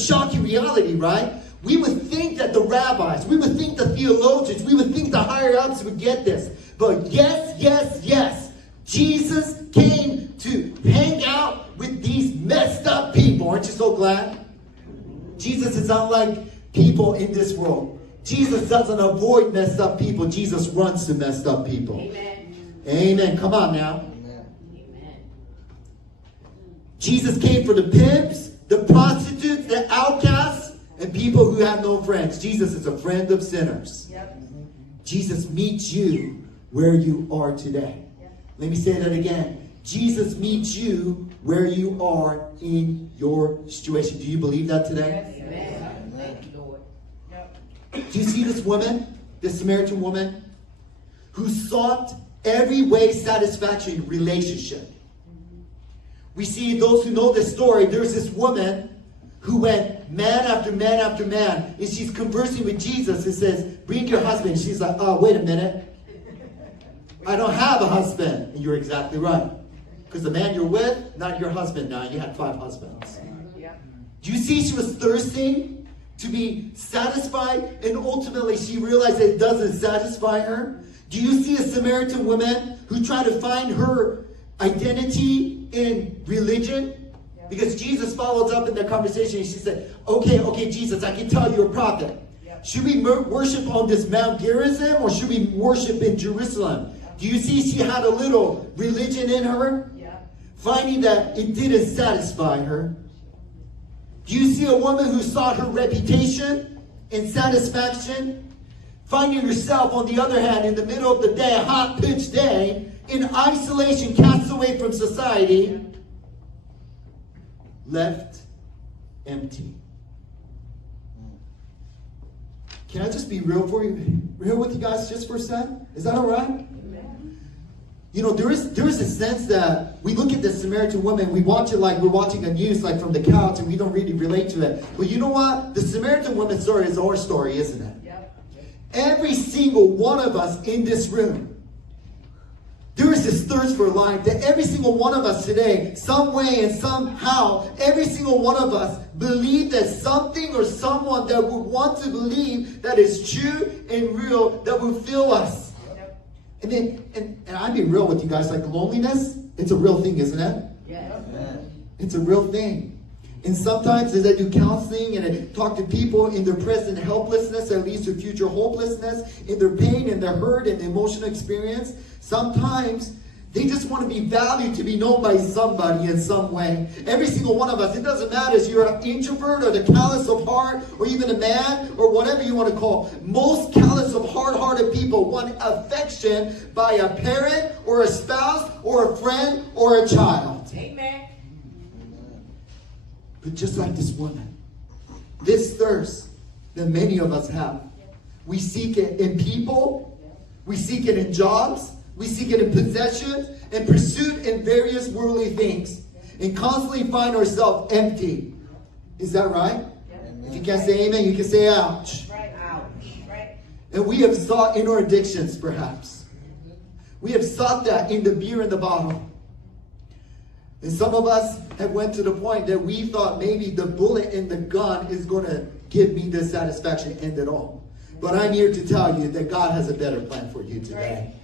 shocking reality, right? We would think that the rabbis, we would think the theologians, we would think the higher ups would get this. But yes, yes, yes, Jesus came to hang out with these messed up people. Aren't you so glad? Jesus is unlike people in this world. Jesus doesn't avoid messed up people. Jesus runs to messed up people. Amen. Amen. Come on now. Jesus came for the pimps, the prostitutes, the outcasts, and people who have no friends. Jesus is a friend of sinners. Yep. Jesus meets you where you are today. Yep. Let me say that again. Jesus meets you where you are in your situation. Do you believe that today? Yes. Amen. Thank you, Lord. Yep. Do you see this woman, this Samaritan woman, who sought every way satisfaction in relationship? We see those who know this story. There's this woman who went man after man after man, and she's conversing with Jesus and says, bring your husband. She's like, oh, wait a minute. I don't have a husband. And you're exactly right. Because the man you're with, not your husband now. You had 5 husbands. Yeah. Do you see she was thirsting to be satisfied, and ultimately she realized that it doesn't satisfy her? Do you see a Samaritan woman who tried to find her identity in religion? Because Jesus followed up in the conversation and she said, okay, Jesus, I can tell you're a prophet. Should we worship on this Mount Gerizim, or should we worship in Jerusalem? Do you see she had a little religion in her? Finding that it didn't satisfy her. Do you see a woman who sought her reputation and satisfaction? Finding yourself, on the other hand, in the middle of the day, a hot pitch day, in isolation, cast away from society, left empty. Can I just be real with you guys just for a second? Is that all right? You know, there is a sense that we look at the Samaritan woman, we watch it like we're watching a news, like from the couch, and we don't really relate to it. But you know what? The Samaritan woman's story is our story, isn't it? Every single one of us in this room, there is this thirst for life that every single one of us today, some way and somehow, every single one of us believe that something or someone that would want to believe that is true and real, that will fill us. And then, and I'll be real with you guys, like loneliness, it's a real thing, isn't it? Yes. It's a real thing. And sometimes as I do counseling and I talk to people in their present helplessness that leads to future hopelessness, in their pain and their hurt and emotional experience, sometimes they just want to be valued, to be known by somebody in some way. Every single one of us, it doesn't matter if you're an introvert or the callous of heart or even a man or whatever you want to call. Most callous of hard-hearted people want affection by a parent or a spouse or a friend or a child. Amen. But just like this woman, this thirst that many of us have, we seek it in people, we seek it in jobs, we seek it in possessions, and pursuit in various worldly things, and constantly find ourselves empty. Is that right? If you can't say amen, you can say ouch. Right. Ouch. Right. And we have sought in our addictions, perhaps. We have sought that in the beer and the bottle. And some of us have went to the point that we thought maybe the bullet in the gun is going to give me the satisfaction, end it all. But I'm here to tell you that God has a better plan for you today. Right.